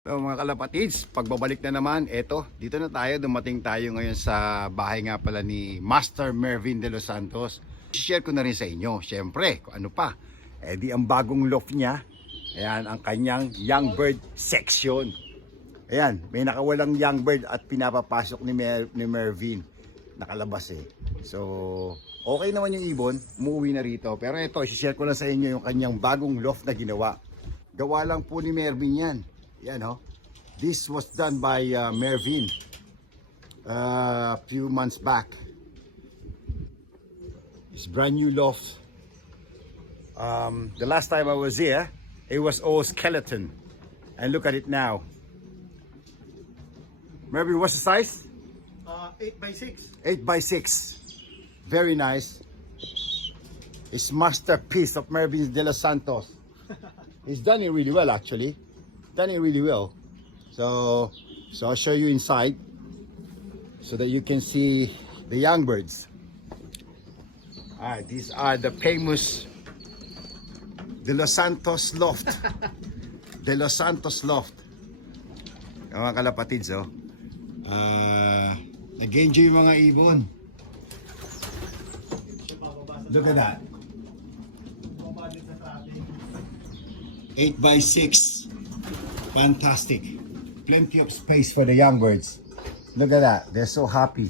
So mga kalapatids, pagbabalik na naman, eto, dito na tayo, dumating tayo ngayon sa bahay nga pala ni Master Mervin de los Santos. Share ko na rin sa inyo, syempre, kung ano pa, di ang bagong loft niya, ayan, ang kanyang young bird section. Ayan, may nakawalang young bird at pinapapasok ni Mervin, nakalabas eh. So, okay naman yung ibon, umuwi na rito, pero ito, share ko lang sa inyo yung kanyang bagong loft na ginawa. Gawa lang po ni Mervin yan. Yan ho. This was done by Mervin a few months back. It's brand new loft. The last time I was here, it was all skeleton. And look at it now. Mervin, what's the size? 8 by 6. 8 by 6. Very nice. It's masterpiece of Mervin de los Santos. He's done it really well actually. Done it really well. So I'll show you inside so that you can see the young birds. Alright, these are the famous De Los Santos loft. De Los Santos loft. Mga kalapatids, oh. Nag-enjoy yung mga ibon. Look at that. 8 by 6. Fantastic. Plenty of space for the young birds. Look at that. They're so happy.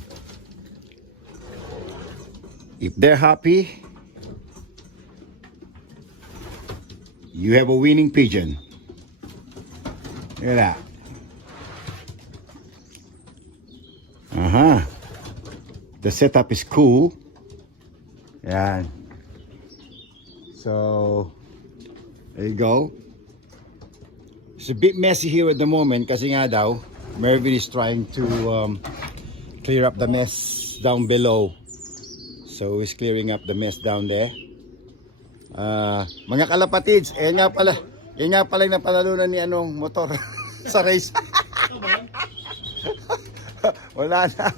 If they're happy, you have a winning pigeon. Look at that. The setup is cool. Yeah. So, there you go. It's a bit messy here at the moment kasi nga daw Mervin is trying to clear up the mess down below. So he's clearing up the mess down there. Mga kalapatids, yan nga pala yung napanalunan ni anong motor sa race. Wala na.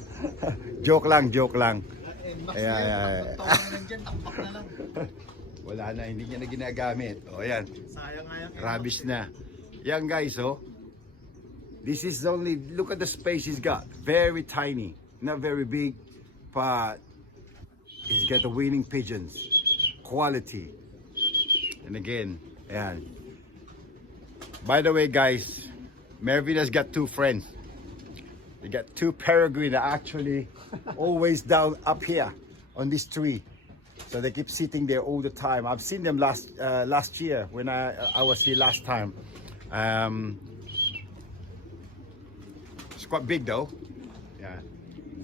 Joke lang. Wala na, hindi niya na ginagamit. O yan. Sayang nga yan. Rubbish na. Yan guys, oh. This is only, look at the space he's got. Very tiny. Not very big, but he's got the winning pigeons. Quality. And again, yan. By the way guys, Mervin has got two friends. They got two peregrine that actually always down up here on this tree. So they keep sitting there all the time. I've seen them last year when I was here last time. It's quite big though. Yeah.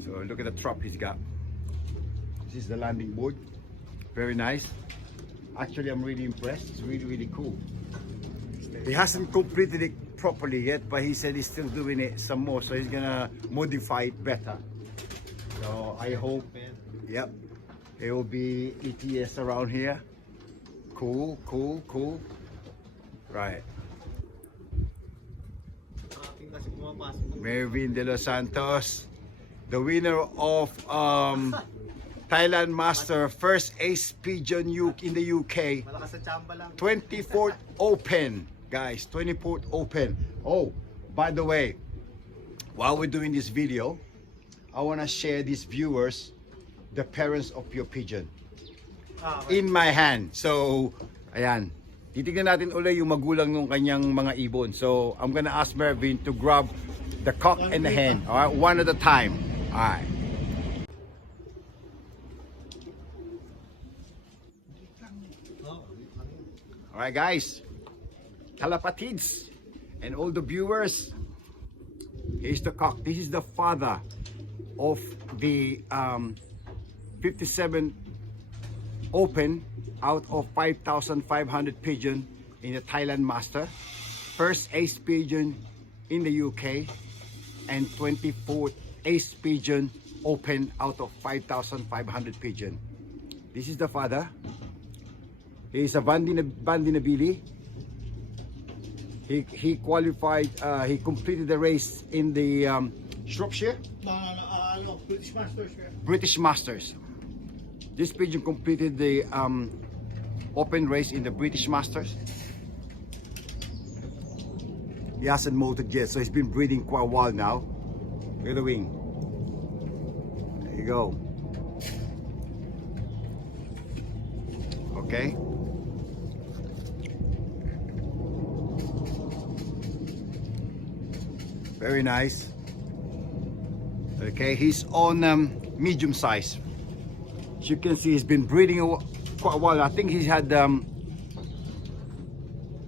So look at the trap he's got. This is the landing board. Very nice. Actually, I'm really impressed. It's really cool. He hasn't completed it properly yet, but he said he's still doing it some more. So he's gonna modify it better. So I hope, yep, it will be ETS around here. Cool. Right. Mervin de los Santos, the winner of Thailand Master First Ace Pigeon in the UK. 24th Open, guys. 24th Open. Oh, by the way, while we're doing this video, I want to share these viewers the parents of your pigeon in my hand. So, ayan. Titignan natin ulit yung magulang ng kanyang mga ibon. So, I'm gonna ask Mervin to grab the cock and the hen. Alright, one at a time. Alright. Alright guys, kalapatids and all the viewers, here's the cock. This is the father of the 57 Open out of 5,500 pigeon in the Thailand Master, first Ace Pigeon in the UK, and 24th Ace Pigeon Open out of 5,500 pigeon. This is the father. He is a Bandi Nabili. He qualified. He completed the race in the Shropshire. British Masters. This pigeon completed the open race in the British Masters. He hasn't molted yet, so he's been breeding quite a while now. Look at the wing. There you go. Okay. Very nice. Okay, he's on medium size. As you can see, he's been breeding quite a while. I think he's had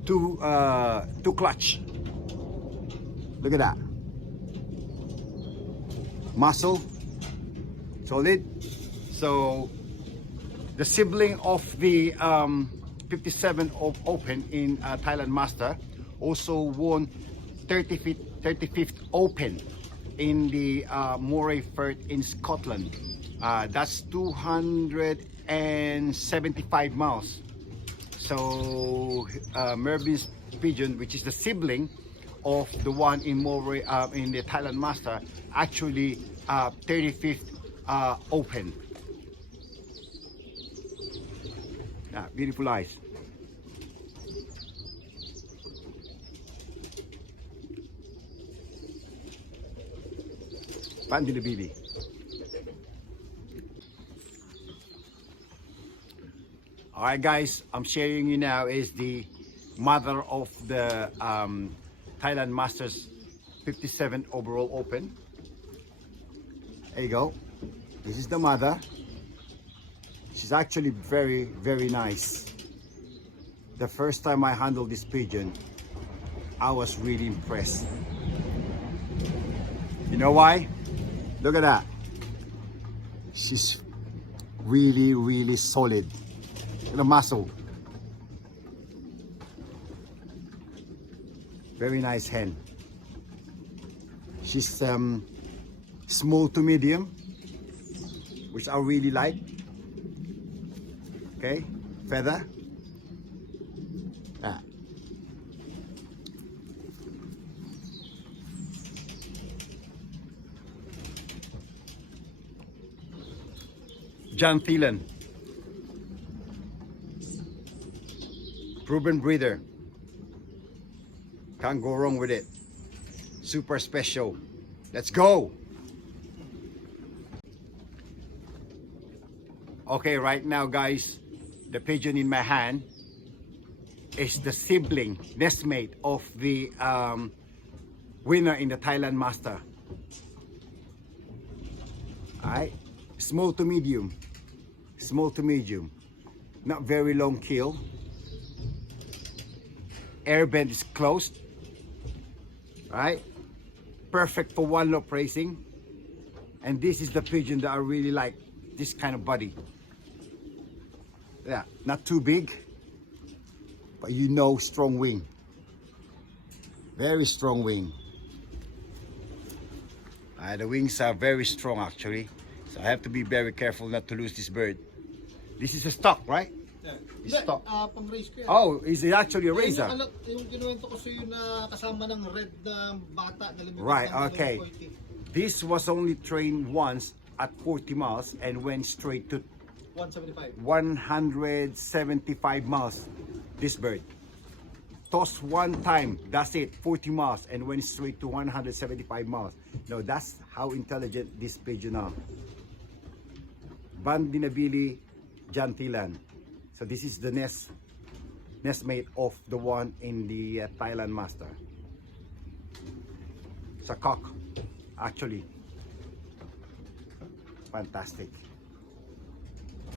two clutch. Look at that. Muscle, solid. So the sibling of the 57 Open in Thailand Master also won 35th Open in the Moray Firth in Scotland. That's 275 miles. So Mervin's pigeon, which is the sibling of the one in Moray in the Thailand Master, actually 35th Open. Beautiful eyes. Pandilabili. Alright guys, I'm sharing you now is the mother of the Thailand Masters 57 overall Open. There you go. This is the mother. She's actually very, very nice. The first time I handled this pigeon, I was really impressed. You know why? Look at that. She's really, really solid. Look at the muscle. Very nice hen. She's small to medium, which I really like. Okay, feather. John Thielen, proven breeder. Can't go wrong with it. Super special. Let's go. Okay, right now guys, the pigeon in my hand is the sibling, nestmate of the winner in the Thailand Master. Alright, small to medium. Small to medium. Not very long kill. Air bend is closed. Right? Perfect for one loop racing. And this is the pigeon that I really like. This kind of body. Yeah, not too big, but you know, strong wing. Very strong wing. The wings are very strong actually. So I have to be very careful not to lose this bird. This is a stock, right? Yeah. It's stock. Pang-race ko yan. Oh, is it actually a razor? Yung kinuwento ko sa'yo na kasama ng red na bata na limited Right, ng okay. 40. This was only trained once at 40 miles and went straight to 175. 175 miles. This bird. Tossed one time, that's it, 40 miles and went straight to 175 miles. Now that's how intelligent this pigeon are. Bandinabili Jantilan. So this is the nestmate of the one in the Thailand Master. It's a cock, actually. Fantastic.